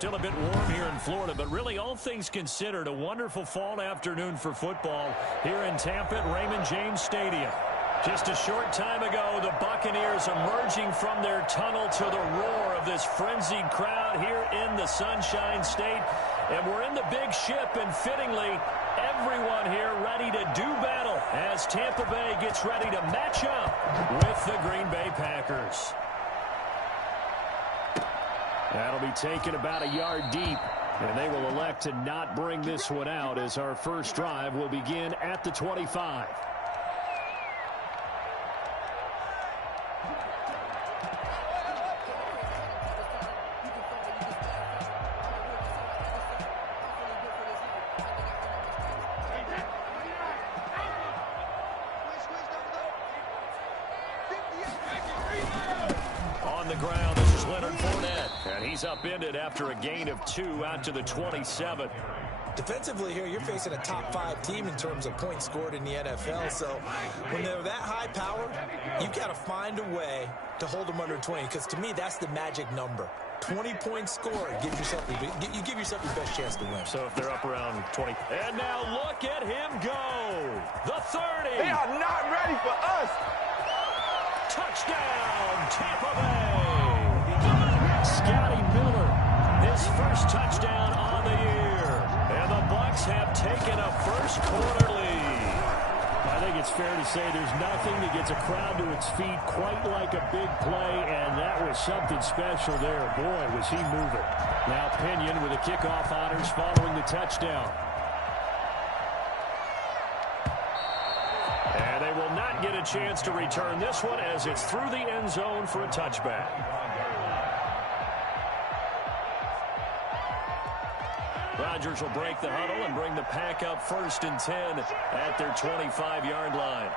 still a bit warm here in Florida, but really all things considered, a wonderful fall afternoon for football here in Tampa at Raymond James Stadium. Just a short time ago, the Buccaneers emerging from their tunnel to the roar of this frenzied crowd here in the Sunshine State. And we're in the big ship, and fittingly, everyone here ready to do battle as Tampa Bay gets ready to match up with the Green Bay Packers. That'll be taken about a yard deep, and they will elect to not bring this one out as our first drive will begin at the 25. On the ground, this is Leonard Fournette, and he's upended after a gain of 2 out to the 27. Defensively here, you're facing a top 5 team in terms of points scored in the NFL. So when they're that high powered, you've got to find a way to hold them under 20. Because to me, that's the magic number. 20 points scored. You give yourself your best chance to win. So if they're up around 20. And now look at him go. The 30. They are not ready for us. Touchdown, Tampa Bay. Scotty Miller, his first touchdown on the year. And the Bucs have taken a first quarter lead. I think it's fair to say there's nothing that gets a crowd to its feet quite like a big play, and that was something special there. Boy, was he moving. Now Pinion with the kickoff honors following the touchdown. And they will not get a chance to return this one as it's through the end zone for a touchback. Rodgers will break the huddle and bring the Pack up 1st and 10 at their 25-yard line.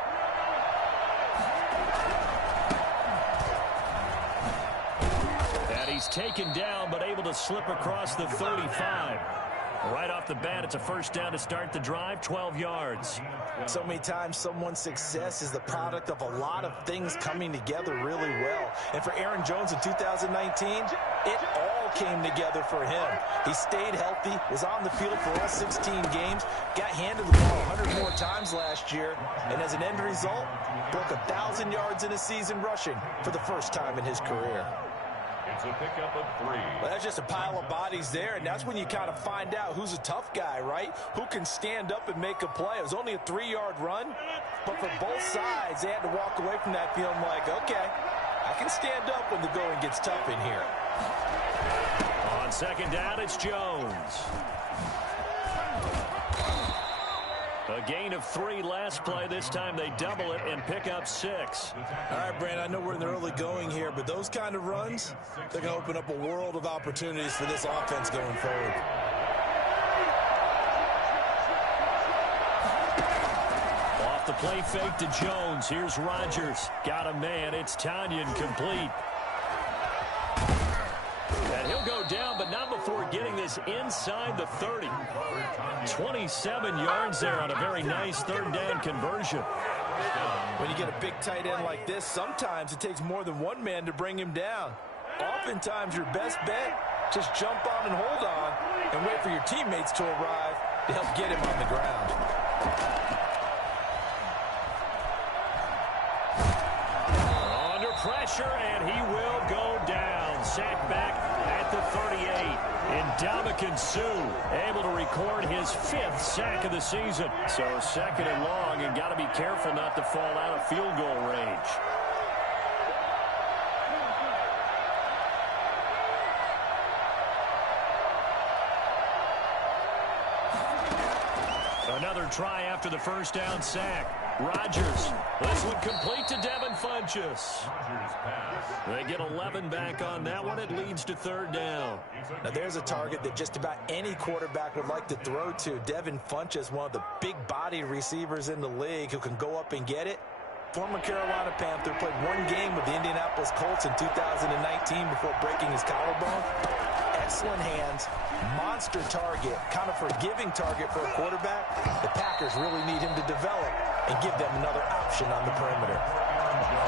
And he's taken down but able to slip across the 35. Right off the bat, it's a first down to start the drive, 12 yards. So many times someone's success is the product of a lot of things coming together really well. And for Aaron Jones in 2019, it all came together for him. He stayed healthy, was on the field for all 16 games, got handed the ball 100 more times last year, and as an end result, broke 1,000 yards in a season rushing for the first time in his career. It's a pickup of 3. Well, that's just a pile of bodies there, and that's when you kind of find out who's a tough guy, right? Who can stand up and make a play. It was only a 3-yard run, but for both sides, they had to walk away from that feeling like, okay, I can stand up when the going gets tough in here. On second down, it's Jones. A gain of 3 last play. This time they double it and pick up 6. All right, Brandon, I know we're in the early going here, but those kind of runs, they're going to open up a world of opportunities for this offense going forward. Off the play fake to Jones. Here's Rodgers. Got a man. It's Tanyan complete. And he'll go down, but not before getting this inside the 30. 27 yards there on a very nice 3rd down conversion. When you get a big tight end like this, sometimes it takes more than one man to bring him down. Oftentimes, your best bet, just jump on and hold on and wait for your teammates to arrive to help get him on the ground. Under pressure, and he will go down. Sacked back at the 38. And Ndamukong Suh able to record his 5th sack of the season. So 2nd and long, and got to be careful not to fall out of field goal range. Another try after the first down sack. Rodgers. This one complete to Devin Funchess. They get 11 back on that one. It leads to 3rd down. Now there's a target that just about any quarterback would like to throw to. Devin Funchess, one of the big body receivers in the league who can go up and get it. Former Carolina Panther, played 1 game with the Indianapolis Colts in 2019 before breaking his collarbone. Excellent hands, monster target, kind of forgiving target for a quarterback. The Packers really need him to develop and give them another option on the perimeter.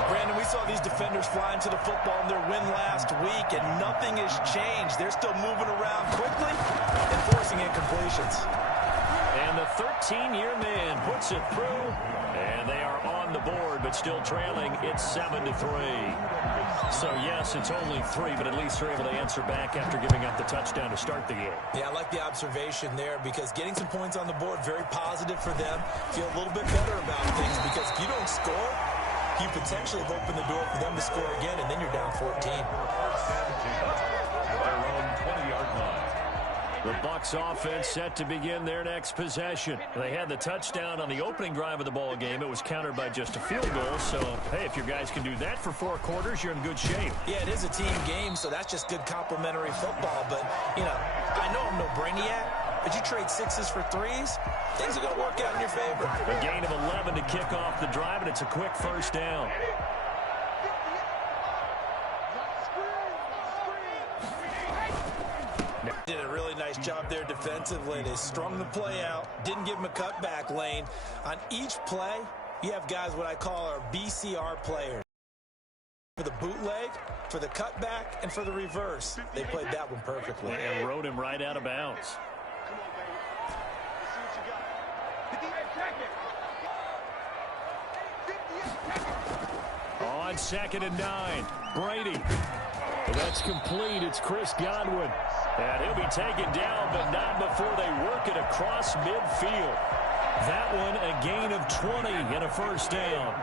Brandon, we saw these defenders flying to the football in their win last week, and nothing has changed. They're still moving around quickly and forcing incompletions. And the 13-year man puts it through, and they are on the board, but still trailing. It's 7-3. So, yes, it's only 3, but at least they're able to answer back after giving up the touchdown to start the game. Yeah, I like the observation there because getting some points on the board, very positive for them. Feel a little bit better about things because if you don't score, you potentially have opened the door for them to score again, and then you're down 14. The Bucs offense set to begin their next possession. They had the touchdown on the opening drive of the ball game. It was countered by just a field goal. So, hey, if your guys can do that for 4 quarters, you're in good shape. Yeah, it is a team game, so that's just good complimentary football. But, you know, I know I'm no brainiac, but you trade 6s for 3s, things are going to work out in your favor. A gain of 11 to kick off the drive, and it's a quick first down. Did a really nice job there defensively. They strung the play out, didn't give him a cutback lane. On each play, you have guys what I call our BCR players. For the bootleg, for the cutback, and for the reverse. They played that one perfectly. And rode him right out of bounds. On 2nd and 9, Brady. That's complete. It's Chris Godwin. And he'll be taken down, but not before they work it across midfield. That one a gain of 20 and a first down.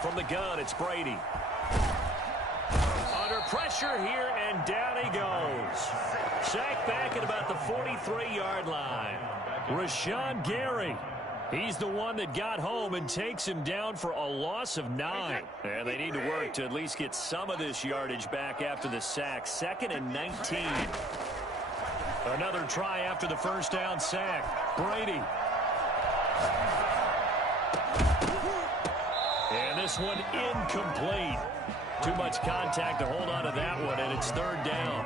From the gun, it's Brady. Under pressure here, and down he goes. Sacked back at about the 43-yard line. Rashawn Gary. He's the one that got home and takes him down for a loss of 9. And they need to work to at least get some of this yardage back after the sack. 2nd and 19. Another try after the first down sack. Brady. And this one incomplete. Too much contact to hold on to that one, and it's 3rd down.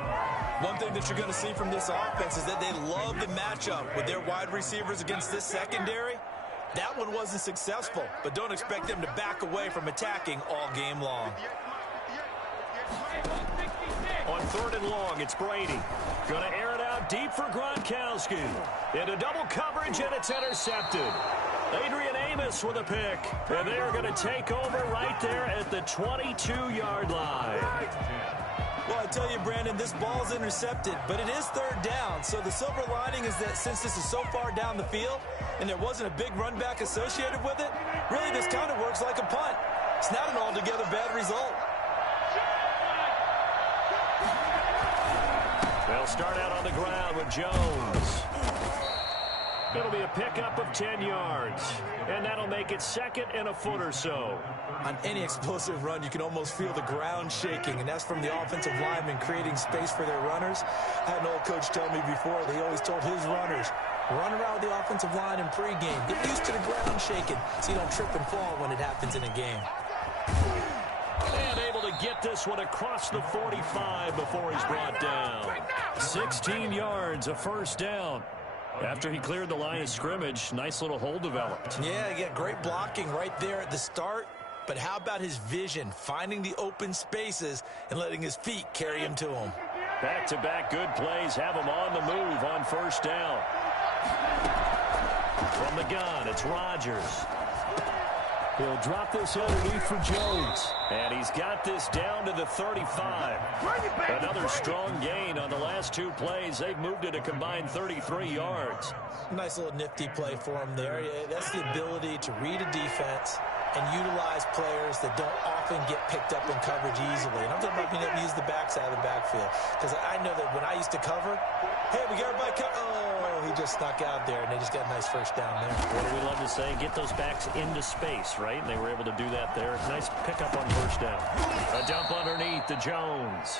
One thing that you're going to see from this offense is that they love the matchup with their wide receivers against this secondary. That one wasn't successful, but don't expect them to back away from attacking all game long. On 3rd and long, it's Brady. Going to air it out deep for Gronkowski. Into double coverage, and it's intercepted. Adrian Amos with a pick. And they are going to take over right there at the 22-yard line. Well, I tell you, Brandon, this ball's intercepted, but it is 3rd down. So the silver lining is that since this is so far down the field and there wasn't a big run back associated with it, really this kind of works like a punt. It's not an altogether bad result. They'll start out on the ground with Jones. It'll be a pickup of 10 yards, and that'll make it 2nd and a foot or so. On any explosive run, you can almost feel the ground shaking, and that's from the offensive linemen creating space for their runners. I had an old coach tell me before, they always told his runners, run around the offensive line in pregame. Get used to the ground shaking so you don't trip and fall when it happens in a game. And able to get this one across the 45 before he's brought down. 16 yards, a first down. After he cleared the line of scrimmage, nice little hole developed. Yeah, great blocking right there at the start. But how about his vision, finding the open spaces and letting his feet carry him to him? Back-to-back good plays have him on the move on first down. From the gun, it's Rodgers. He'll drop this underneath for Jones. And he's got this down to the 35. Another strong gain on the last 2 plays. They've moved it a combined 33 yards. Nice little nifty play for him there. That's the ability to read a defense and utilize players that don't often get picked up in coverage easily. And I'm talking about being able to use the backside of the backfield. Because I know that when I used to cover, hey, we got everybody covered. Oh, he just snuck out there, and they just got a nice first down there. What do we love to say? Get those backs into space, right? And they were able to do that there. Nice pickup on first down. A dump underneath to Jones.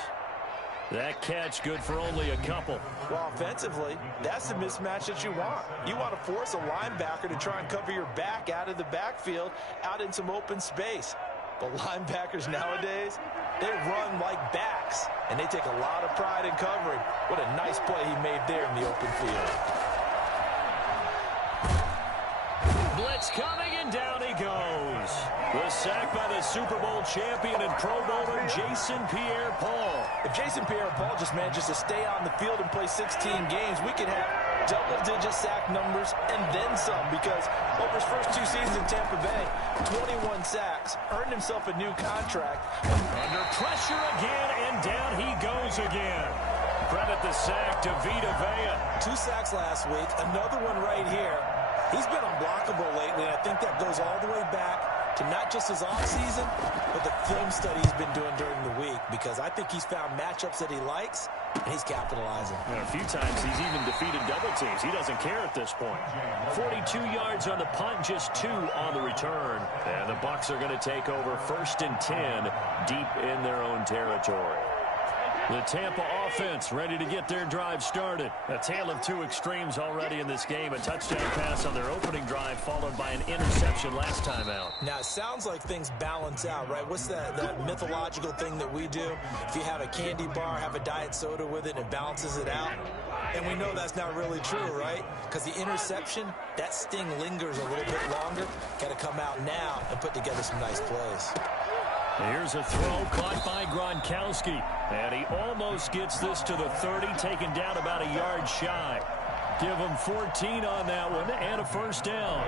That catch good for only a couple. Well, offensively, that's the mismatch that you want. You want to force a linebacker to try and cover your back out of the backfield, out in some open space. But linebackers nowadays, they run like backs, and they take a lot of pride in covering. What a nice play he made there in the open field. It's coming, and down he goes. The sack by the Super Bowl champion and Pro Bowler Jason Pierre-Paul. If Jason Pierre-Paul just manages to stay on the field and play 16 games, we could have double-digit sack numbers and then some, because over his first 2 seasons in Tampa Bay, 21 sacks, earned himself a new contract. Under pressure again, and down he goes again. Credit the sack to Vita Vea. 2 sacks last week, another one right here. He's been unblockable lately, and I think that goes all the way back to not just his offseason, but the film study he's been doing during the week, because I think he's found matchups that he likes, and he's capitalizing. A few times he's even defeated double teams. He doesn't care at this point. 42 yards on the punt, just 2 on the return. And the Bucs are going to take over 1st and 10 deep in their own territory. The Tampa offense ready to get their drive started. A tale of 2 extremes already in this game. A touchdown pass on their opening drive, followed by an interception last time out. Now, it sounds like things balance out, right? What's that mythological thing that we do? If you have a candy bar, have a diet soda with it, it balances it out. And we know that's not really true, right? Because the interception, that sting lingers a little bit longer. Got to come out now and put together some nice plays. Here's a throw caught by Gronkowski. And he almost gets this to the 30, taken down about a yard shy. Give him 14 on that one and a first down.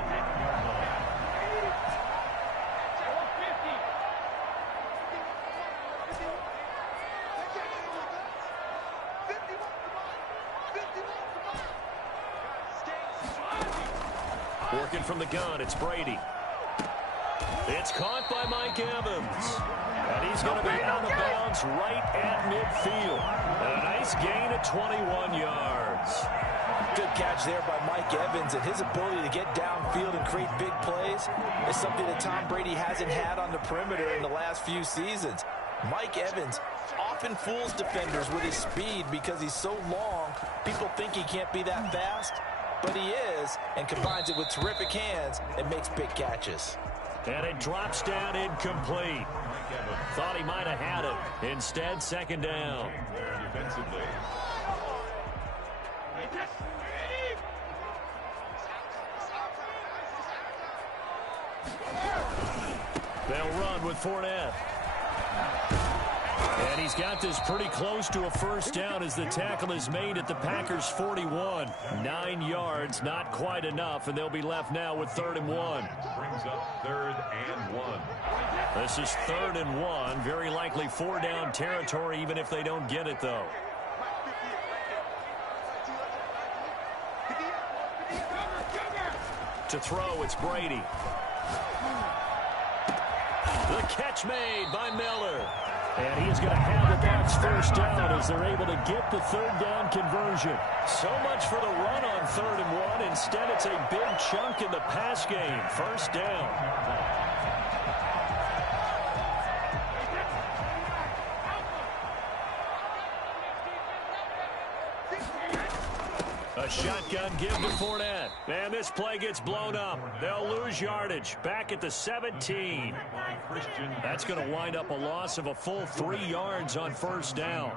Working from the gun, it's Brady. It's caught by Mike Evans. And he's going to be out of bounds right at midfield. And a nice gain of 21 yards. Good catch there by Mike Evans, and his ability to get downfield and create big plays is something that Tom Brady hasn't had on the perimeter in the last few seasons. Mike Evans often fools defenders with his speed because he's so long. People think he can't be that fast, but he is, and combines it with terrific hands and makes big catches. And it drops down incomplete. Thought he might have had it. Instead, 2nd down. Defensively. They'll run with Fournette. And he's got this pretty close to a first down as the tackle is made at the Packers' 41. 9 yards, not quite enough, and they'll be left now with 3rd and 1. Brings up 3rd and 1. This is 3rd and 1. Very likely 4-down territory, even if they don't get it, though. To throw, it's Brady. The catch made by Miller. And he's going to have the Bucs first down as they're able to get the 3rd down conversion. So much for the run on 3rd and 1. Instead, it's a big chunk in the pass game. First down. A shotgun give to Fournette. And this play gets blown up. They'll lose yardage. Back at the 17. That's going to wind up a loss of a full 3 yards on first down.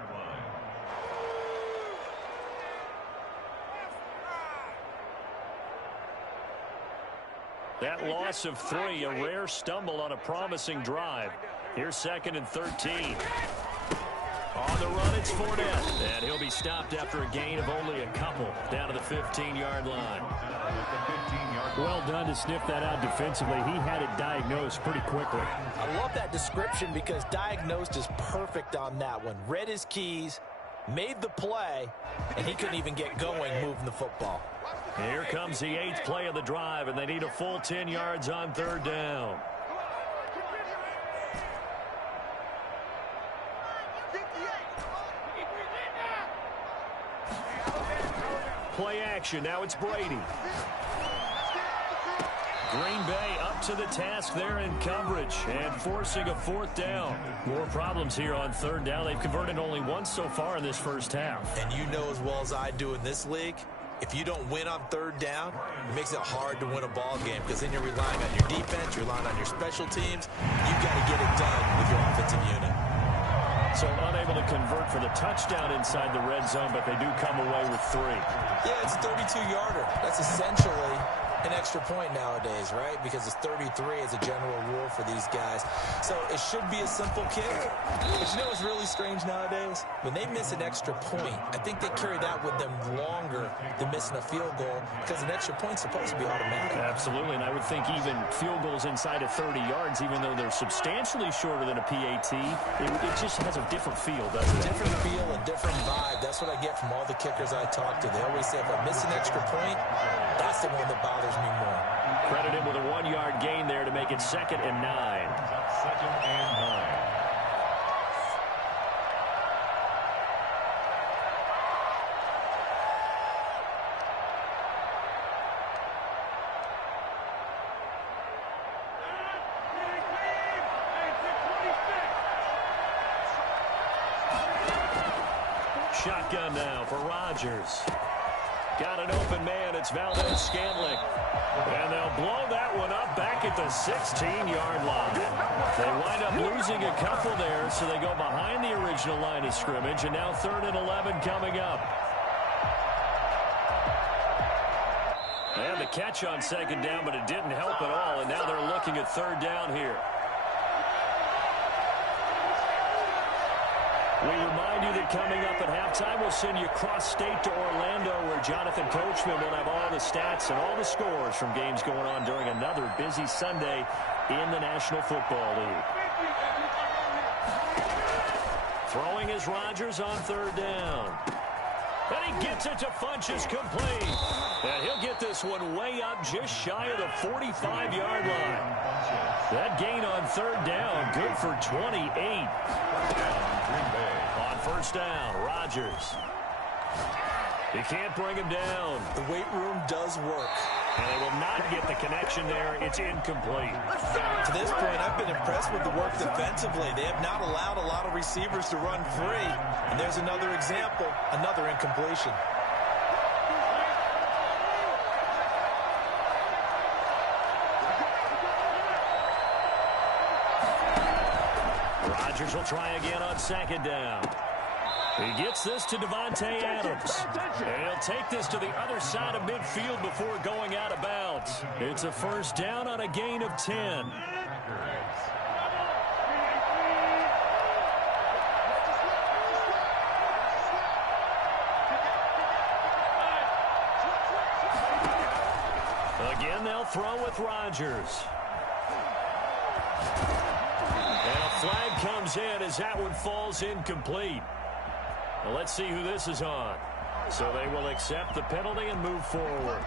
That loss of 3, a rare stumble on a promising drive. Here's 2nd and 13. On the run, it's Fournette. And he'll be stopped after a gain of only a couple down to the 15-yard line. Well done to sniff that out defensively. He had it diagnosed pretty quickly. I love that description because diagnosed is perfect on that one. Read his keys, made the play, and he couldn't even get going moving the football. Here comes the 8th play of the drive, and they need a full 10 yards on 3rd down. Play action. Now it's Brady. Green Bay up to the task there in coverage and forcing a 4th down. More problems here on 3rd down. They've converted only once so far in this first half. And you know as well as I do in this league, if you don't win on 3rd down, it makes it hard to win a ball game because then you're relying on your defense, you're relying on your special teams. You've got to get it done with your offensive unit. So unable to convert for the touchdown inside the red zone, but they do come away with 3. Yeah, it's a 32-yarder. That's essentially an extra point nowadays, right? Because it's 33 as a general rule for these guys. So it should be a simple kick. But you know what's really strange nowadays? When they miss an extra point, I think they carry that with them longer than missing a field goal because an extra point's supposed to be automatic. Absolutely, and I would think even field goals inside of 30 yards, even though they're substantially shorter than a PAT, it just has a different feel, doesn't it? Different feel, a different vibe. That's what I get from all the kickers I talk to. They always say if I miss an extra point, that's the one that bothers me more. Credit him with a 1-yard gain there to make it 2nd and 9. 2nd and 9. Shotgun now for Rodgers. Got an open man. It's Valdes-Scantling. And they'll blow that one up back at the 16-yard line. They wind up losing a couple there, so they go behind the original line of scrimmage, and now 3rd and 11 coming up. They had the catch on 2nd down, but it didn't help at all, and now they're looking at 3rd down here. We remind you that coming up at halftime, we'll send you cross-state to Orlando, where Jonathan Coachman will have all the stats and all the scores from games going on during another busy Sunday in the National Football League. Throwing is Rodgers on 3rd down. And he gets it to Funchess, complete. And he'll get this one way up just shy of the 45-yard line. That gain on 3rd down, good for 28. On 1st down, Rodgers. He can't bring him down. The weight room does work. And they will not get the connection there. It's incomplete. To this point, I've been impressed with the work defensively. They have not allowed a lot of receivers to run free. And there's another example, another incompletion. Rodgers will try again on 2nd down. He gets this to Davante Adams. And he'll take this to the other side of midfield before going out of bounds. It's a 1st down on a gain of 10. Again, they'll throw with Rodgers. And a flag comes in as that one falls incomplete. Well, let's see who this is on. So they will accept the penalty and move forward.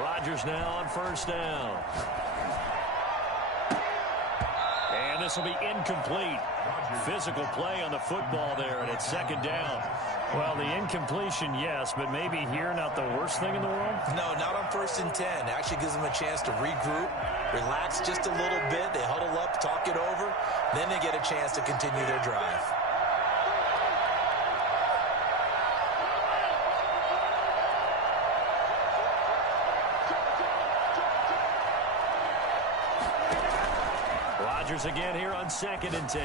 Rodgers now on 1st down. And this will be incomplete. Physical play on the football there, and it's 2nd down. Well, the incompletion, yes, but maybe here not the worst thing in the world? No, not on 1st and 10. It actually gives them a chance to regroup, relax just a little bit. They huddle up, talk it over. Then they get a chance to continue their drive. Rodgers again here on 2nd and 10.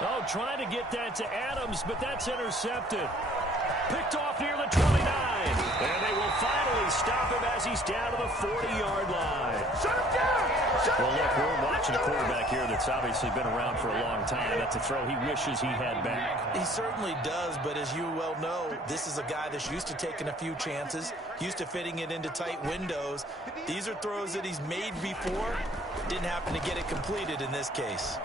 Oh, trying to get that to Adams, but that's intercepted. Picked off near the 29. And they will finally stop him as he's down to the 40-yard line. Shut him down! Well, look, we're watching a quarterback here that's obviously been around for a long time. That's a throw he wishes he had back. He certainly does, but as you well know, this is a guy that's used to taking a few chances, used to fitting it into tight windows. These are throws that he's made before. Didn't happen to get it completed in this case.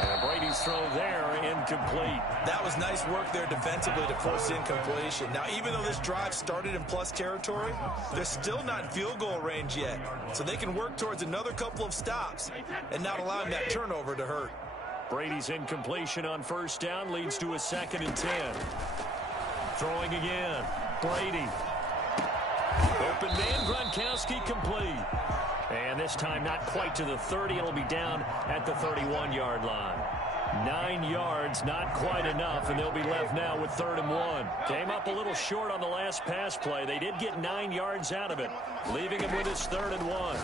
And Brady's throw there, incomplete. That was nice work there defensively to force incompletion. Now, even though this drive started in plus territory, they're still not in field goal range yet. So they can work towards another couple of stops and not allowing that turnover to hurt. Brady's incompletion on 1st down leads to a 2nd and 10. Throwing again. Brady. Open man, Gronkowski complete. And this time not quite to the 30. It'll be down at the 31-yard line. 9 yards, not quite enough, and they'll be left now with 3rd and 1. Came up a little short on the last pass play. They did get 9 yards out of it, leaving him with his 3rd and 1.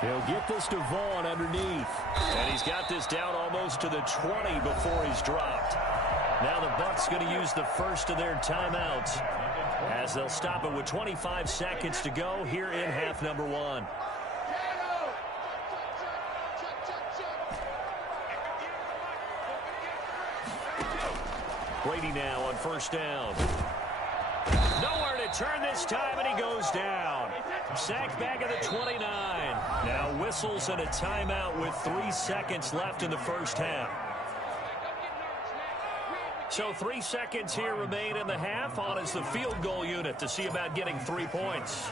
He'll get this to Vaughn underneath. And he's got this down almost to the 20 before he's dropped. Now the Bucs going to use the first of their timeouts as they'll stop it with 25 seconds to go here in half number 1. Brady now on 1st down. Nowhere to turn this time, and he goes down. Sacked back at the 29. Now whistles and a timeout with 3 seconds left in the first half. So 3 seconds here remain in the half. On is the field goal unit to see about getting 3 points.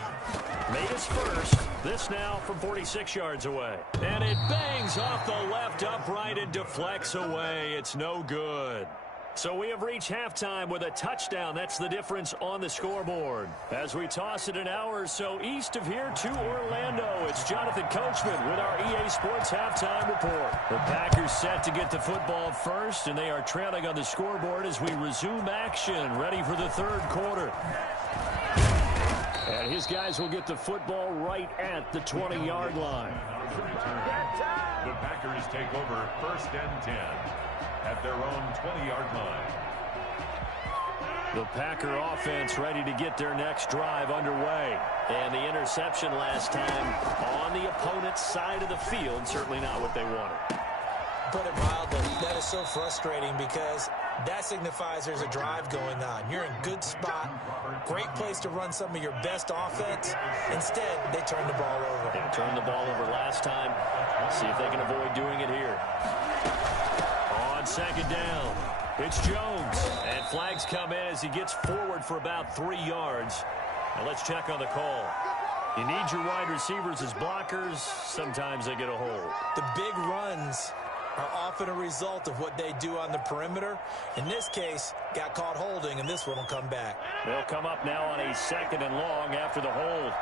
Made his first. This now from 46 yards away. And it bangs off the left upright and deflects away. It's no good. So we have reached halftime with a touchdown. That's the difference on the scoreboard. As we toss it an hour or so east of here to Orlando, it's Jonathan Coachman with our EA Sports Halftime Report. The Packers set to get the football first, and they are trailing on the scoreboard as we resume action, ready for the 3rd quarter. And his guys will get the football right at the 20-yard line. The Packers take over 1st and 10. At their own 20-yard line. The Packer offense ready to get their next drive underway. And the interception last time on the opponent's side of the field, certainly not what they wanted. Put it mildly, that is so frustrating because that signifies there's a drive going on. You're in good spot, great place to run some of your best offense. Instead, they turn the ball over. They turned the ball over last time. See if they can avoid doing it here. On 2nd down, it's Jones. And flags come in as he gets forward for about 3 yards. Now let's check on the call. You need your wide receivers as blockers. Sometimes they get a hold. The big runs are often a result of what they do on the perimeter. In this case, got caught holding, and this one will come back. They'll come up now on a 2nd and long after the hold.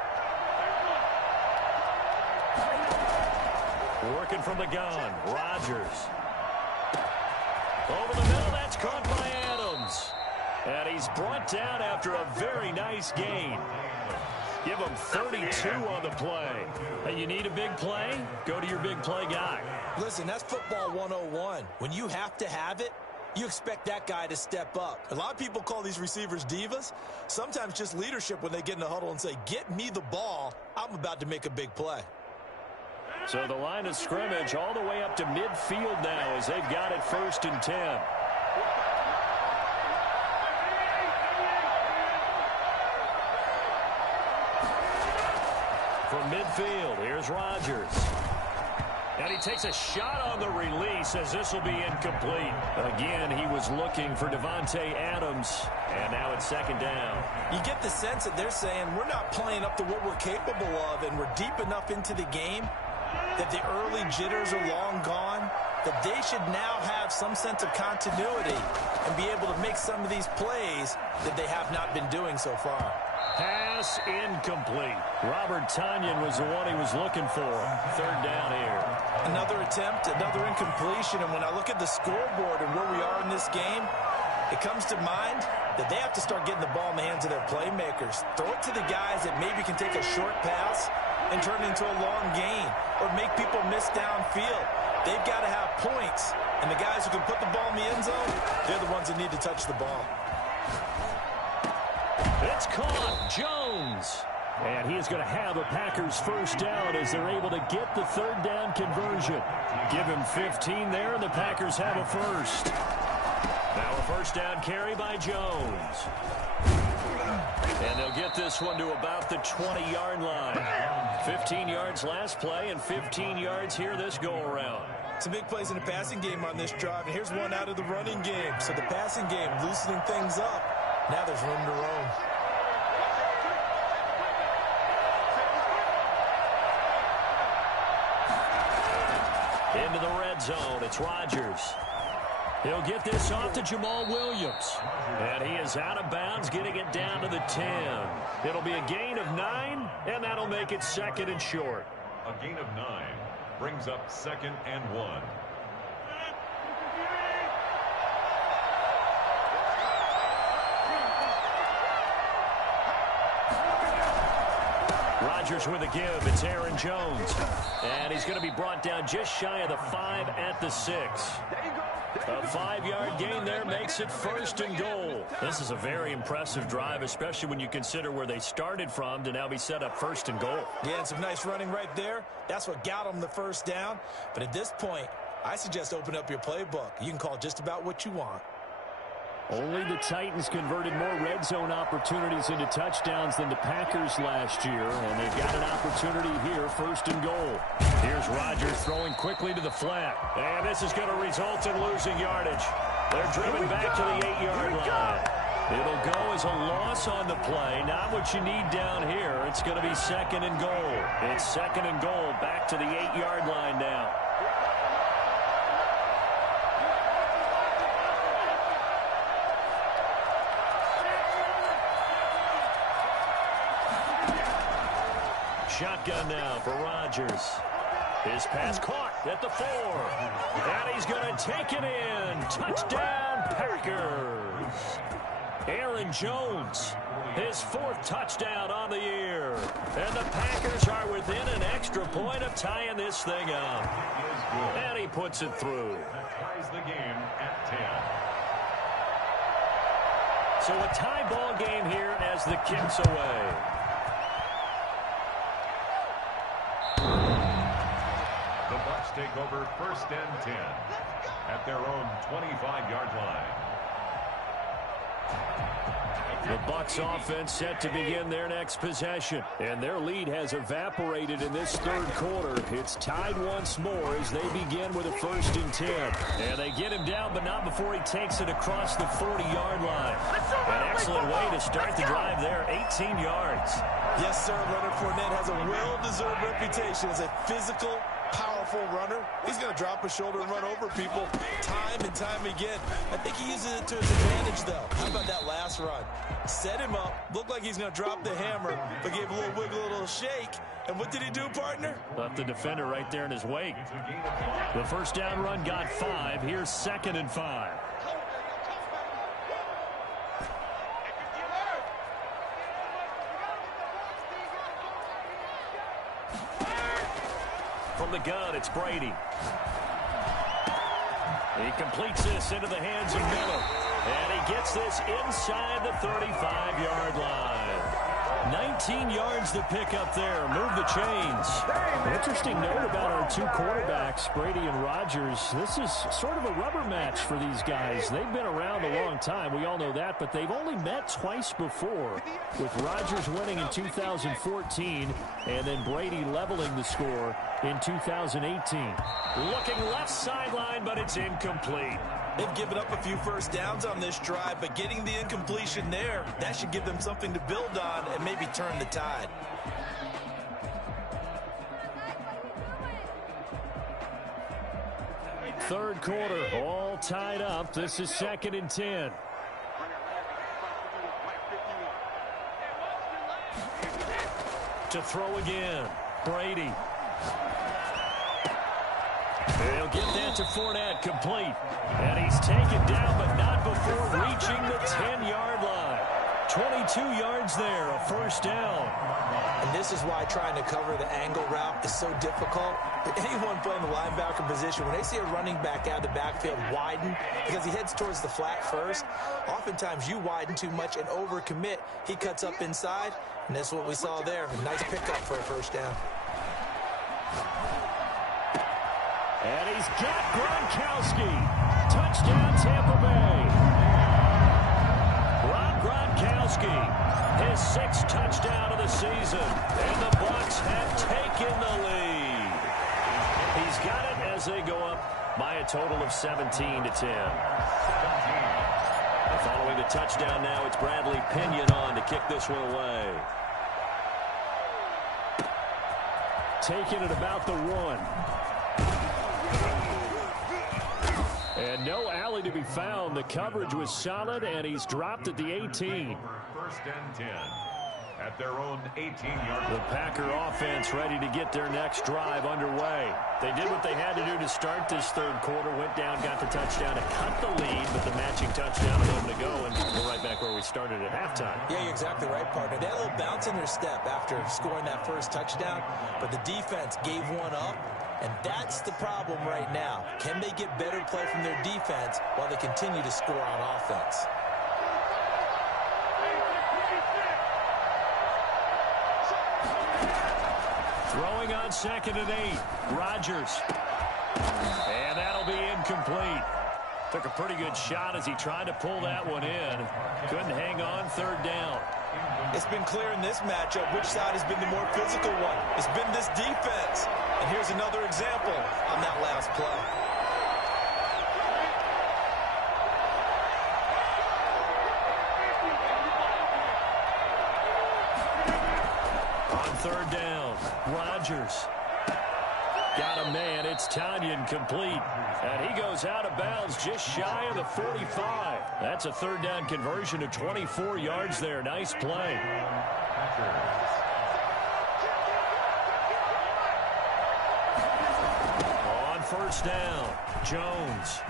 Working from the gun, Rodgers. Over the middle, that's caught by Adams. And he's brought down after a very nice gain. Give him 32 on the play. Hey, you need a big play? Go to your big play guy. Listen, that's football 101. When you have to have it, you expect that guy to step up. A lot of people call these receivers divas. Sometimes just leadership when they get in the huddle and say, get me the ball. I'm about to make a big play. So the line of scrimmage all the way up to midfield now as they've got it 1st and 10. From midfield, here's Rodgers. And he takes a shot on the release as this will be incomplete. Again, he was looking for Davante Adams, and now it's 2nd down. You get the sense that they're saying we're not playing up to what we're capable of, and we're deep enough into the game that the early jitters are long gone, that they should now have some sense of continuity and be able to make some of these plays that they have not been doing so far. Pass incomplete. Robert Tonyan was the one he was looking for. 3rd down here. Another attempt, another incompletion, and when I look at the scoreboard and where we are in this game, it comes to mind that they have to start getting the ball in the hands of their playmakers. Throw it to the guys that maybe can take a short pass and turn it into a long gain or make people miss downfield. They've got to have points, and the guys who can put the ball in the end zone, they're the ones that need to touch the ball. It's caught. Jones. And he is going to have a Packers 1st down as they're able to get the 3rd down conversion. Give him 15 there, and the Packers have a first. Now a 1st down carry by Jones. And they'll get this one to about the 20-yard line. 15 yards last play and 15 yards here this go-around. Some big plays in the passing game on this drive, and here's one out of the running game. So the passing game loosening things up. Now there's room to roam. Into the red zone, it's Rodgers. He'll get this off to Jamal Williams. And he is out of bounds, getting it down to the 10. It'll be a gain of 9, and that'll make it 2nd and short. A gain of 9 brings up 2nd and 1. Rodgers with a give. It's Aaron Jones. And he's going to be brought down just shy of the 5 at the 6. A 5-yard gain there makes it 1st and goal. This is a very impressive drive, especially when you consider where they started from to now be set up 1st and goal. Yeah, and some nice running right there. That's what got them the 1st down. But at this point, I suggest open up your playbook. You can call just about what you want. Only the Titans converted more red zone opportunities into touchdowns than the Packers last year, and they've got an opportunity here, 1st and goal. Here's Rodgers throwing quickly to the flat, and this is going to result in losing yardage. They're driven back to the 8-yard line. It'll go as a loss on the play, not what you need down here. It's going to be 2nd and goal. It's 2nd and goal, back to the 8-yard line now. Shotgun now for Rodgers. His pass caught at the 4. And he's going to take it in. Touchdown, Packers. Aaron Jones, his 4th touchdown on the year. And the Packers are within an extra point of tying this thing up. And he puts it through. Ties the game at 10. So a tie ball game here as the kick's away. The Bucs take over 1st and 10 at their own 25-yard line. The Bucs offense set to begin their next possession. And their lead has evaporated in this 3rd quarter. It's tied once more as they begin with a 1st and 10. And they get him down, but not before he takes it across the 40-yard line. An excellent way to start the drive there, 18 yards. Yes, sir. Leonard Fournette has a well-deserved reputation as a physical, powerful runner. He's going to drop his shoulder and run over people time and time again. I think he uses it to his advantage, though. How about that last run? Set him up, looked like he's going to drop the hammer, but gave a little wiggle, a little shake. And what did he do, partner? Left the defender right there in his wake. The 1st down run got 5. Here's 2nd and 5. From the gun, it's Brady. He completes this into the hands of Miller. And he gets this inside the 35-yard line. 19 yards to pick up there. Move the chains. Interesting note about our 2 quarterbacks, Brady and Rodgers. This is sort of a rubber match for these guys. They've been around a long time. We all know that, but they've only met twice before, with Rodgers winning in 2014 and then Brady leveling the score in 2018. Looking left sideline, but it's incomplete. They've given up a few 1st downs on this drive, but getting the incompletion there, that should give them something to build on and maybe turn the tide. Third quarter, all tied up. This is 2nd and 10. To throw again, Brady. He'll get that to Fournette, complete. And he's taken down, but not before reaching the 10-yard line. 22 yards there, a 1st down. And this is why trying to cover the angle route is so difficult. Anyone playing the linebacker position, when they see a running back out of the backfield widen, because he heads towards the flat first, oftentimes you widen too much and overcommit. He cuts up inside, and that's what we saw there. A nice pickup for a 1st down. And he's got Gronkowski. Touchdown, Tampa Bay. Rob Gronkowski, his 6th touchdown of the season. And the Bucs have taken the lead. He's got it as they go up by a total of 17 to 10. And following the touchdown now, it's Bradley Pinion on to kick this one away. Taking it about the 1. And no alley to be found. The coverage was solid, and he's dropped at the 18. First and 10 at their own 18-yard. The Packer offense ready to get their next drive underway. They did what they had to do to start this third quarter, went down, got the touchdown to cut the lead, but the matching touchdown a moment ago, and we're right back where we started at halftime. Yeah, you're exactly right, partner. They had a little bounce in their step after scoring that first touchdown, but the defense gave one up, and that's the problem right now. Can they get better play from their defense while they continue to score on offense? Throwing on 2nd and 8. Rodgers. And that'll be incomplete. Took a pretty good shot as he tried to pull that one in. Couldn't hang on 3rd down. It's been clear in this matchup which side has been the more physical one. It's been this defense. And here's another example on that last play. On 3rd down, Rodgers. Got a man, it's Tanyan complete. And he goes out of bounds just shy of the 45. That's a 3rd down conversion of 24 yards there. Nice play. On 1st down, Jones.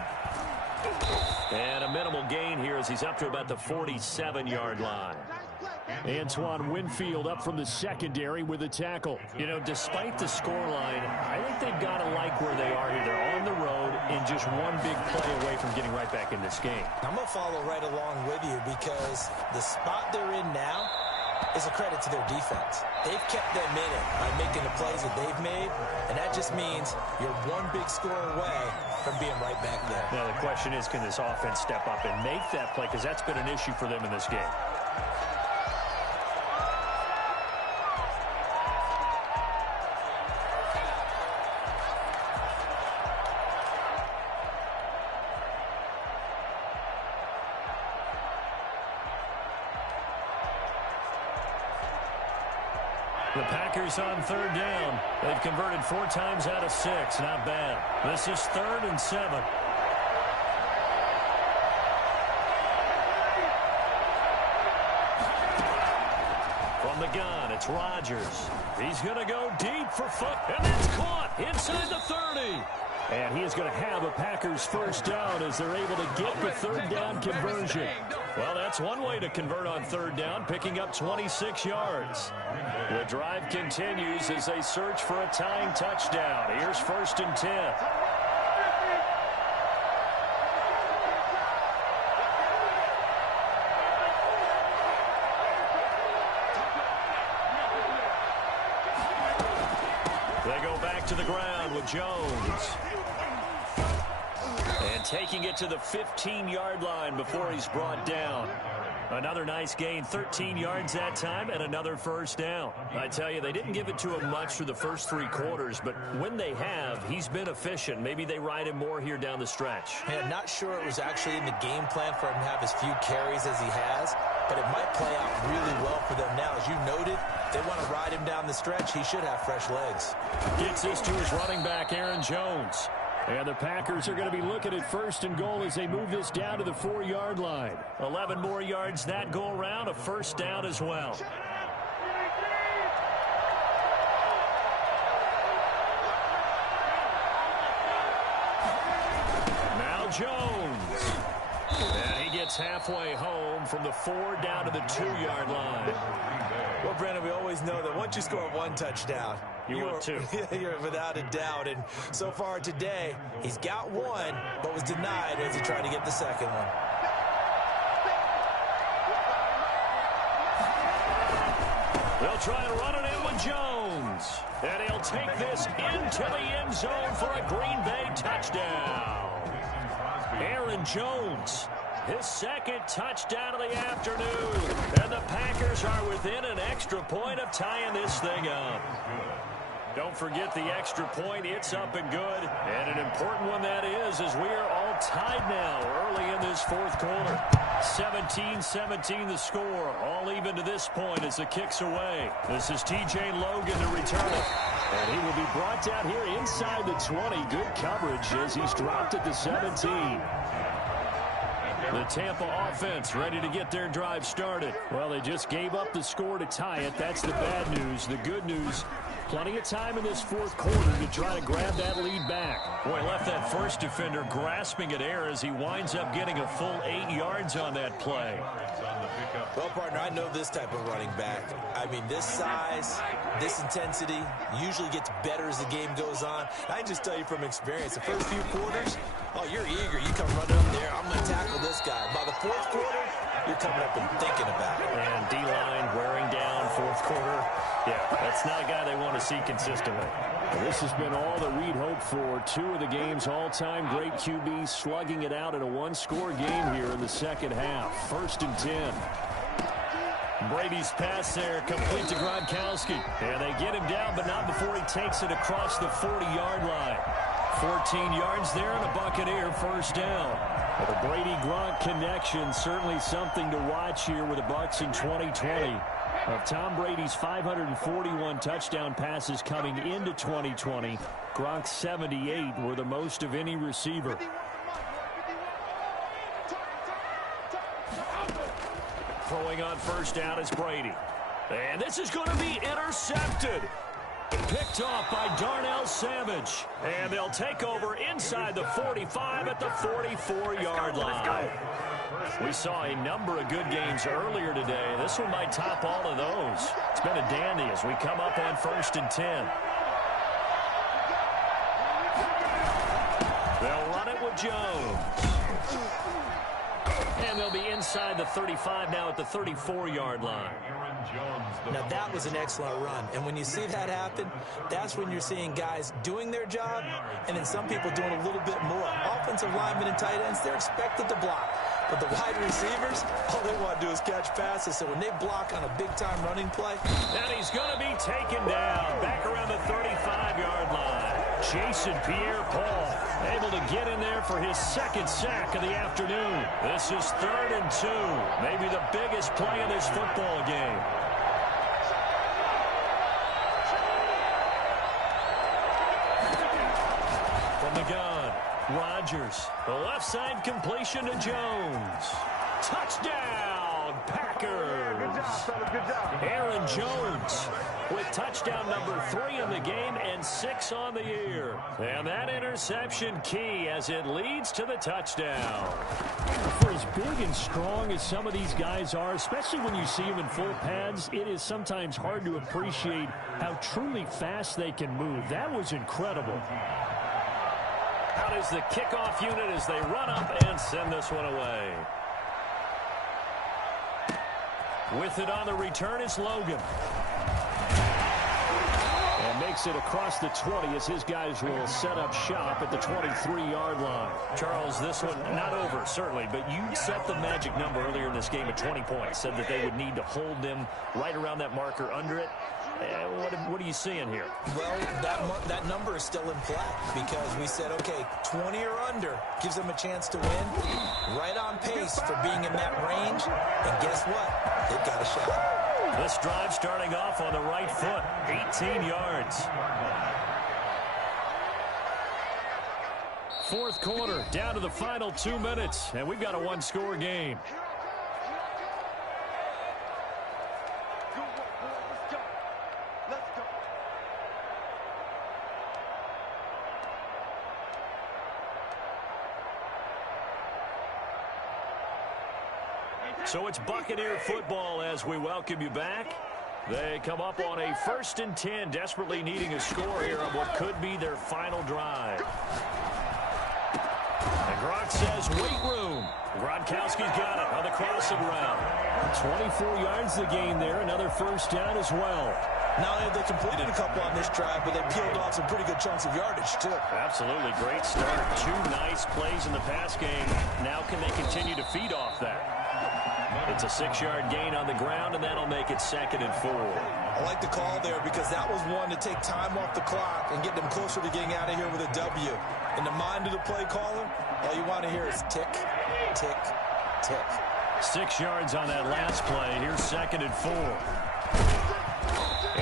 And a minimal gain here as he's up to about the 47-yard line. Antoine Winfield up from the secondary with a tackle. You know, despite the scoreline, I think they've got to like where they are here. They're on the road and just one big play away from getting right back in this game. I'm going to follow right along with you because the spot they're in now is a credit to their defense. They've kept them in it by making the plays that they've made, and that just means you're one big score away from being right back there. Now, the question is, can this offense step up and make that play? Because that's been an issue for them in this game. The Packers on 3rd down. They've converted 4 times out of 6. Not bad. This is 3rd and 7. From the gun, it's Rodgers. He's going to go deep for foot, and it's caught inside the 30. And he is going to have a Packers 1st down as they're able to get the 3rd down conversion. Well, that's one way to convert on 3rd down, picking up 26 yards. The drive continues as they search for a tying touchdown. Here's 1st and 10. They go back to the ground with Jones. And taking it to the 15-yard line before he's brought down. Another nice gain, 13 yards that time, and another 1st down. I tell you, they didn't give it to him much through the first 3 quarters, but when they have, he's been efficient. Maybe they ride him more here down the stretch. Man, not sure it was actually in the game plan for him to have as few carries as he has, but it might play out really well for them now. As you noted, they want to ride him down the stretch. He should have fresh legs. Gets this to his running back, Aaron Jones. And the Packers are going to be looking at 1st and goal as they move this down to the 4-yard line. 11 more yards that go around, a 1st down as well. Now Jones. And he gets halfway home from the 4 down to the 2-yard line. Well, Brandon, we always know that once you score 1 touchdown, want 2. You're without a doubt. And so far today, he's got 1, but was denied as he tried to get the 2nd one. They'll try and run it in with Jones. And he'll take this into the end zone for a Green Bay touchdown. Aaron Jones, his 2nd touchdown of the afternoon. And the Packers are within an extra point of tying this thing up. Don't forget the extra point. It's up and good. And an important one that is, as we are all tied now early in this 4th quarter. 17-17 the score. All even to this point as the kick's away. This is T.J. Logan to return it. And he will be brought down here inside the 20. Good coverage as he's dropped at the 17. The Tampa offense ready to get their drive started. Well, they just gave up the score to tie it. That's the bad news. The good news, plenty of time in this fourth quarter to try to grab that lead back. Boy, left that first defender grasping at air as he winds up getting a full 8 yards on that play. Well, partner, I know this type of running back. I mean, this size, this intensity usually gets better as the game goes on. I can just tell you from experience, the first few quarters, oh, you're eager. You come running up there, I'm going to tackle this guy. By the fourth quarter, you're coming up and thinking about it. And D-line wearing down fourth quarter. Yeah, that's not a guy they want to see consistently. This has been all that we'd hoped for. Two of the game's all-time great QBs slugging it out in a one-score game here in the second half. 1st and 10. Brady's pass there, complete to Gronkowski. And they get him down, but not before he takes it across the 40-yard line. 14 yards there and a Buccaneer first down. Well, the Brady-Gronk connection, certainly something to watch here with the Bucs in 2020. Of Tom Brady's 541 touchdown passes coming into 2020, Gronk's 78 were the most of any receiver. Throwing on first down is Brady. And this is going to be intercepted. Picked off by Darnell Savage. And they'll take over inside the 45 at the 44-yard line. We saw a number of good games earlier today. This one might top all of those. It's been a dandy as we come up on 1st and 10. They'll run it with Jones. And they'll be inside the 35 now at the 34-yard line. Now, that was an excellent run. And when you see that happen, that's when you're seeing guys doing their job and then some people doing a little bit more. Offensive linemen and tight ends, they're expected to block. But the wide receivers, all they want to do is catch passes. So when they block on a big-time running play. And he's going to be taken down back around the 35-yard line. Jason Pierre-Paul able to get in there for his second sack of the afternoon. This is 3rd and 2. Maybe the biggest play of this football game. From the gun, Rodgers. The left side completion to Jones. Touchdown, Packers. Good job, fellas. Good job. Aaron Jones with touchdown number 3 in the game and 6 on the year. And that interception key as it leads to the touchdown. For as big and strong as some of these guys are, especially when you see them in full pads, it is sometimes hard to appreciate how truly fast they can move. That was incredible. Out is the kickoff unit as they run up and send this one away. With it on the return is Logan. And makes it across the 20 as his guys will set up shop at the 23-yard line. Charles, this one not over, certainly, but you set the magic number earlier in this game at 20 points. Said that they would need to hold them right around that marker under it. What are you seeing here? Well, that number is still in play because we said, okay, 20 or under gives them a chance to win. Right on pace for being in that range. And guess what? They've got a shot. This drive starting off on the right foot, 18 yards. Fourth quarter, down to the final 2 minutes, and we've got a one-score game. So it's Buccaneer football as we welcome you back. They come up on a 1st and 10, desperately needing a score here on what could be their final drive. And Gronk says, wait room. Gronkowski's got it on the crossing route. 24 yards the gain there, another first down as well. Not only have they completed a couple on this drive, but they peeled off some pretty good chunks of yardage, too. Absolutely. Great start. 2 nice plays in the pass game. Now can they continue to feed off that? It's a 6-yard gain on the ground, and that'll make it 2nd and 4. I like the call there because that was one to take time off the clock and get them closer to getting out of here with a W. In the mind of the play caller, all you want to hear is tick, tick, tick. 6 yards on that last play. Here's 2nd and 4.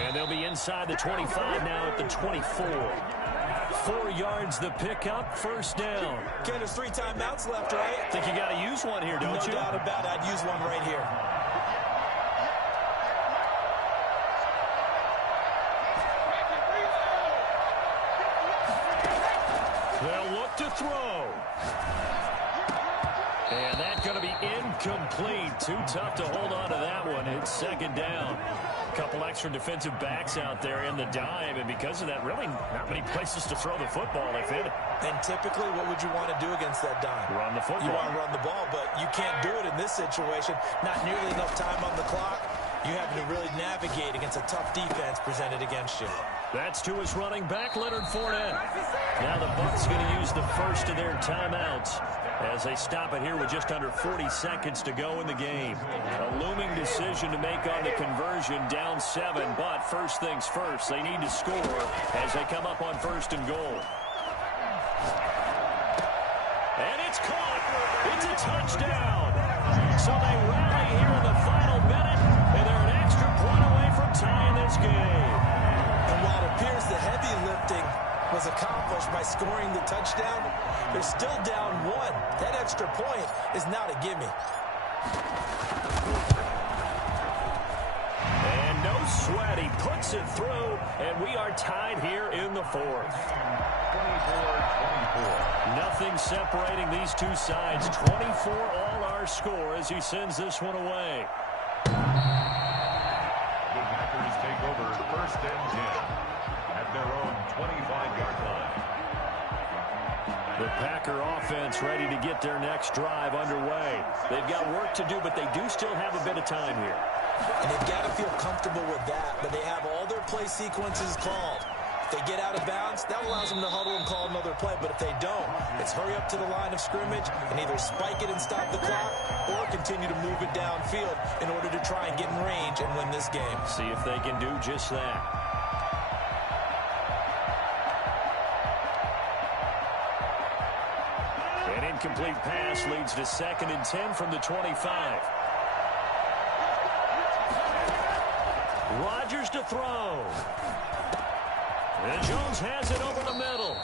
And they'll be inside the 25 now at the 24. 4 yards the pickup, first down. Okay, there's 3 timeouts left, right? Think you got to use one here, don't you? No doubt about it. I'd use one right here. They'll look to throw. And that's going to be incomplete. Too tough to hold on to that one. It's second down. A couple extra defensive backs out there in the dime, and because of that, really not many places to throw the football if it. And typically, what would you want to do against that dime? Run the football. You want to run the ball, but you can't do it in this situation. Not nearly enough time on the clock. You have to really navigate against a tough defense presented against you. That's to his running back, Leonard Fournette. Now the Bucs going to use the first of their timeouts as they stop it here with just under 40 seconds to go in the game. A looming decision to make on the conversion, down 7, but first things first, they need to score as they come up on first and goal. And it's caught. It's a touchdown. So they rally here in the final minute, and they're an extra point away from tying this game. And while it appears the heavy lifting was accomplished by scoring the touchdown, they're still down 1. That extra point is not a gimme. And no sweat. He puts it through, and we are tied here in the 4th. 24-24. Nothing separating these two sides. 24 all our score as he sends this one away. The Packers take over first and 10 at their own 25-yard line. The Packer offense ready to get their next drive underway. They've got work to do, but they do still have a bit of time here. And they've got to feel comfortable with that, but they have all their play sequences called. If they get out of bounds, that allows them to huddle and call another play. But if they don't, it's hurry up to the line of scrimmage and either spike it and stop the clock or continue to move it downfield in order to try and get in range and win this game. See if they can do just that. An incomplete pass leads to second and 10 from the 25. Rodgers to throw. And Jones has it over the middle.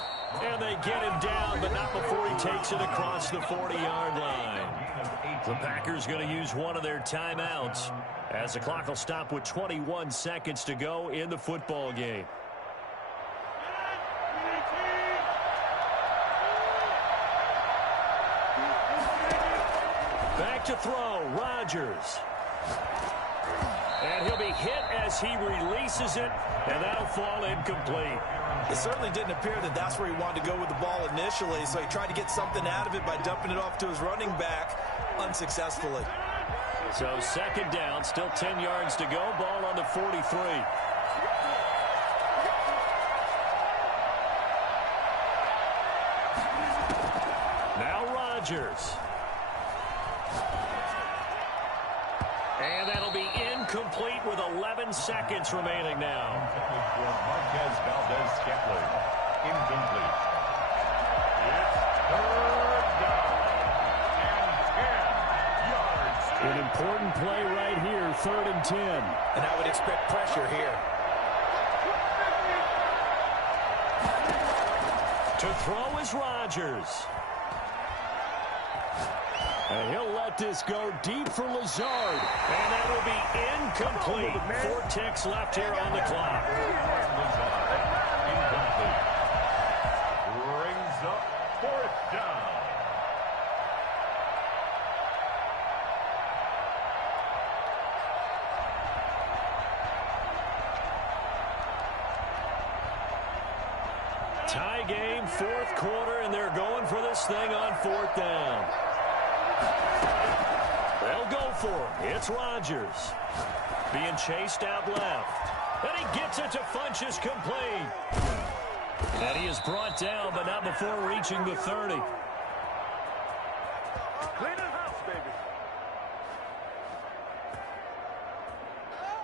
And they get him down, but not before he takes it across the 40-yard line. The Packers going to use one of their timeouts as the clock will stop with 21 seconds to go in the football game. Back to throw, Rodgers. And he'll be hit as he releases it, and that'll fall incomplete. It certainly didn't appear that that's where he wanted to go with the ball initially, so he tried to get something out of it by dumping it off to his running back unsuccessfully. So second down, still 10 yards to go, ball on the 43. Now Rodgers. And that'll be incomplete with 11 seconds remaining now. Marquez Valdez-Scantling. Incomplete. It's third down and 10 yards. An important play right here, 3rd and 10. And I would expect pressure here. To throw is Rodgers. And he'll let this go deep for Lazard. And that will be incomplete. 4 ticks left here on the clock. Incomplete. Brings up 4th down. Tie game, 4th quarter, and they're going for this thing on 4th down. They'll go for it. It's Rodgers. Being chased out left. And he gets it to Funchess complete. And he is brought down, but not before reaching the 30. Clean the house, baby.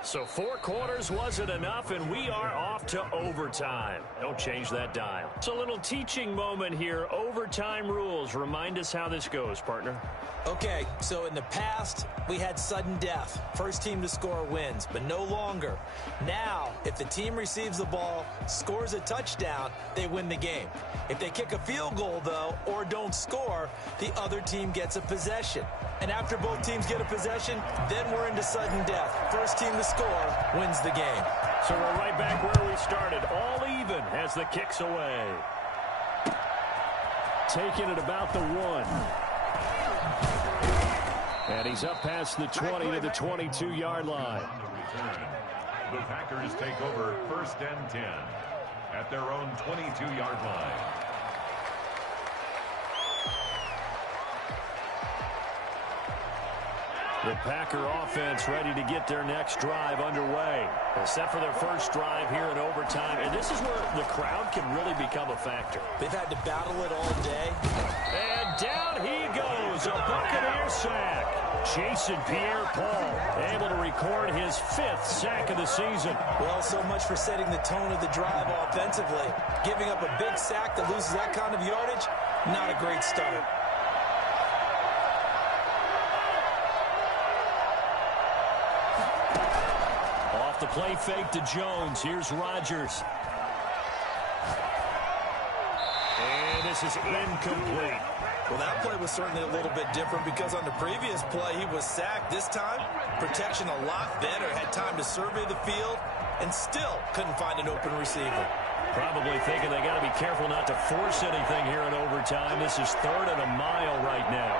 So 4 quarters wasn't enough, and we are off to overtime. Don't change that dial. It's a little teaching moment here. Overtime rules. Remind us how this goes, partner. Okay, so in the past, we had sudden death. First team to score wins, but no longer. Now, if the team receives the ball, scores a touchdown, they win the game. If they kick a field goal, though, or don't score, the other team gets a possession. And after both teams get a possession, then we're into sudden death. First team to score wins the game. So we're right back where we started. All even as the kick's away. Taking it about the 1. And he's up past the 20 to the 22-yard line. The Packers take over 1st and 10 at their own 22-yard line. The Packer offense ready to get their next drive underway. Set for their first drive here in overtime. And this is where the crowd can really become a factor. They've had to battle it all day. And down he goes. A Buccaneer sack. Jason Pierre-Paul able to record his 5th sack of the season. Well, so much for setting the tone of the drive offensively. Giving up a big sack that loses that kind of yardage, not a great start. Off the play fake to Jones. Here's Rodgers. And this is incomplete. Well, that play was certainly a little bit different because on the previous play, he was sacked. This time, protection a lot better. Had time to survey the field and still couldn't find an open receiver. Probably thinking they got to be careful not to force anything here in overtime. This is 3rd and a mile right now.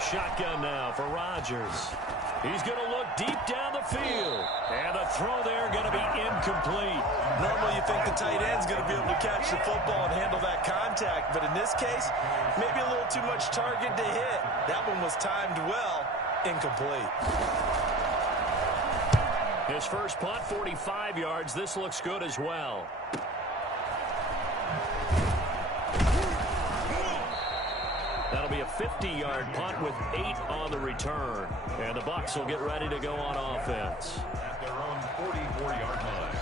Shotgun now for Rodgers. He's going to look deep down the field. And the throw there going to be incomplete. Normally you think the tight end's going to be able to catch the football and handle that contact. But in this case, maybe a little too much target to hit. That one was timed well. Incomplete. His first punt, 45 yards. This looks good as well. That'll be a 50-yard punt with 8 on the return. And the Bucs will get ready to go on offense. At their own 44-yard line.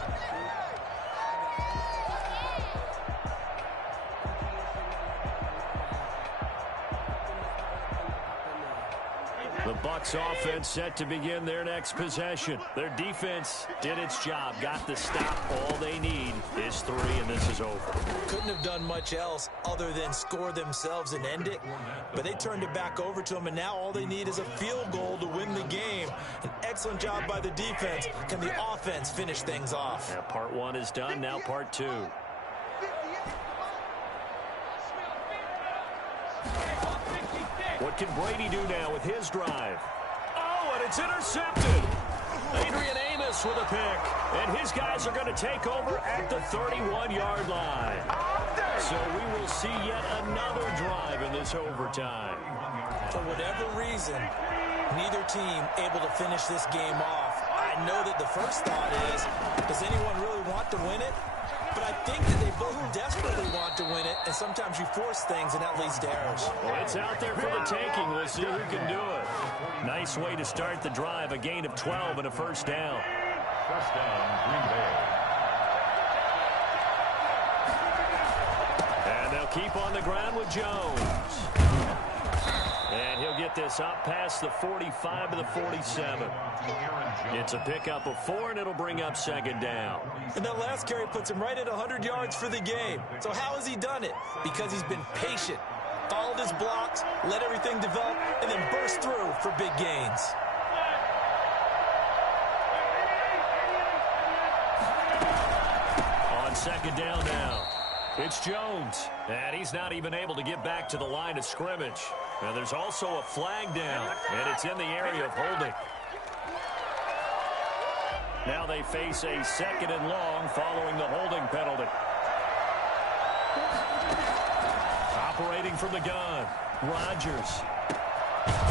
The Bucs offense set to begin their next possession. Their defense did its job, got the stop. All they need is 3, and this is over. Couldn't have done much else other than score themselves and end it. But they turned it back over to them, and now all they need is a field goal to win the game. An excellent job by the defense. Can the offense finish things off? Yeah, part 1 is done, now part 2. What can Brady do now with his drive? Oh, and it's intercepted. Adrian Amos with a pick. And his guys are going to take over at the 31-yard line. So we will see yet another drive in this overtime. For whatever reason, neither team able to finish this game off. I know that the first thought is, does anyone really want to win it? But I think that they both desperately want to win it, and sometimes you force things, and that leads to errors. Well, it's out there for the taking. We'll see who can do it. Nice way to start the drive, a gain of 12 and a first down. First down, Green Bay. And they'll keep on the ground with Jones. And he'll get this up past the 45 to the 47. It's a pickup of 4, and it'll bring up 2nd down. And that last carry puts him right at 100 yards for the game. So how has he done it? Because he's been patient, followed his blocks, let everything develop, and then burst through for big gains. On 2nd down now. It's Jones, and he's not even able to get back to the line of scrimmage. Now there's also a flag down, and it's in the area of holding. Now they face a 2nd and long following the holding penalty. Operating from the gun, Rodgers.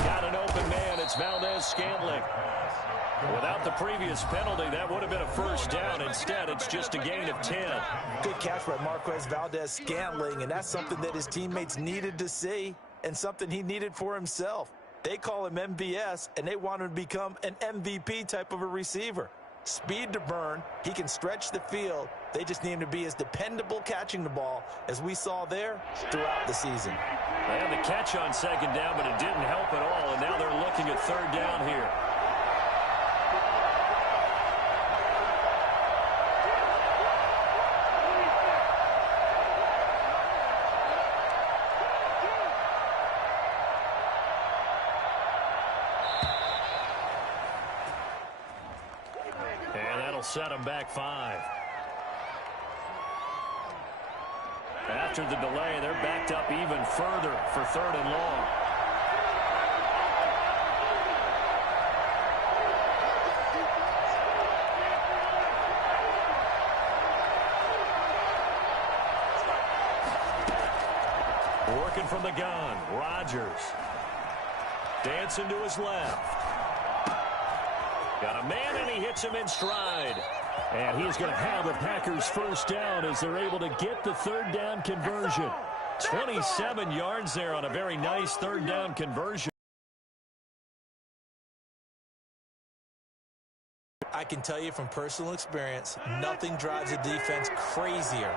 Got an open man, it's Valdez-Scantling. Without the previous penalty, that would have been a first down. Instead, it's just a gain of 10. Good catch by Marquez Valdez-Scantling, and that's something that his teammates needed to see and something he needed for himself. They call him MVS, and they want him to become an MVP type of a receiver. Speed to burn. He can stretch the field. They just need him to be as dependable catching the ball as we saw there throughout the season. They had the catch on second down, but it didn't help at all, and now they're looking at third down here. Set them back 5. After the delay, they're backed up even further for third and long. Working from the gun, Rodgers. Dancing to his left. Got a man, and he hits him in stride. And he's going to have the Packers first down as they're able to get the third down conversion. 27 yards there on a very nice third down conversion. I can tell you from personal experience, nothing drives a defense crazier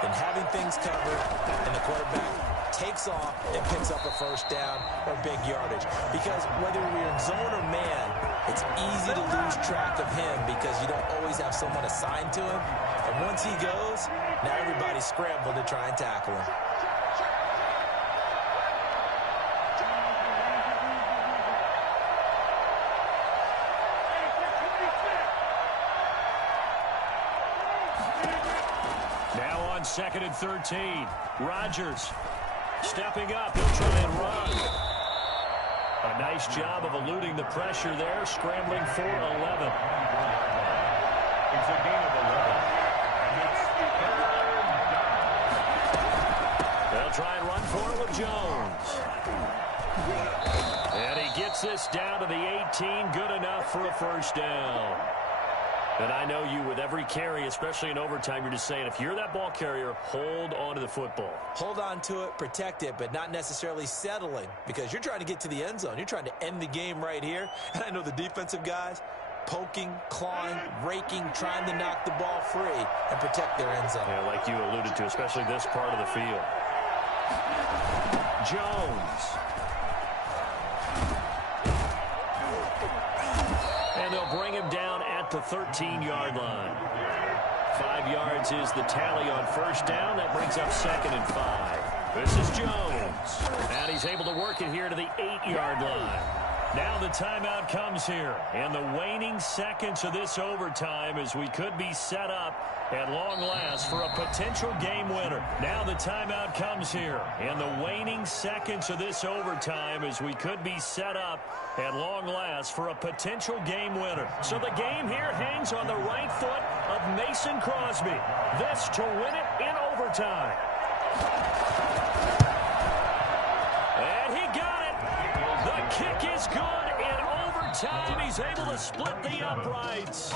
than having things covered and the quarterback takes off and picks up a first down or big yardage. Because whether you're in zone or man, it's easy to lose track of him because you don't always have someone assigned to him. And once he goes, now everybody's scrambling to try and tackle him. Now on 2nd and 13, Rodgers stepping up. He'll try and run. A nice job of eluding the pressure there, scrambling for 11. It's a gain of 11. And it's third down. They'll try and run for it with Jones. And he gets this down to the 18. Good enough for a first down. And I know you, with every carry, especially in overtime, you're just saying, if you're that ball carrier, hold on to the football. Hold on to it, protect it, but not necessarily settling, because you're trying to get to the end zone. You're trying to end the game right here. And I know the defensive guys poking, clawing, raking, trying to knock the ball free and protect their end zone. Yeah, like you alluded to, especially this part of the field. Jones. And they'll bring him down at the 13-yard line. 5 yards is the tally on first down. That brings up 2nd and 5. This is Jones. And he's able to work it here to the 8-yard line. Now the timeout comes here. And the waning seconds of this overtime as we could be set up at long last for a potential game winner. Now the timeout comes here. And the waning seconds of this overtime as we could be set up at long last for a potential game winner. So the game here hangs on the right foot of Mason Crosby. This to win it in overtime. And he got it. The kick is good in overtime. He's able to split the uprights.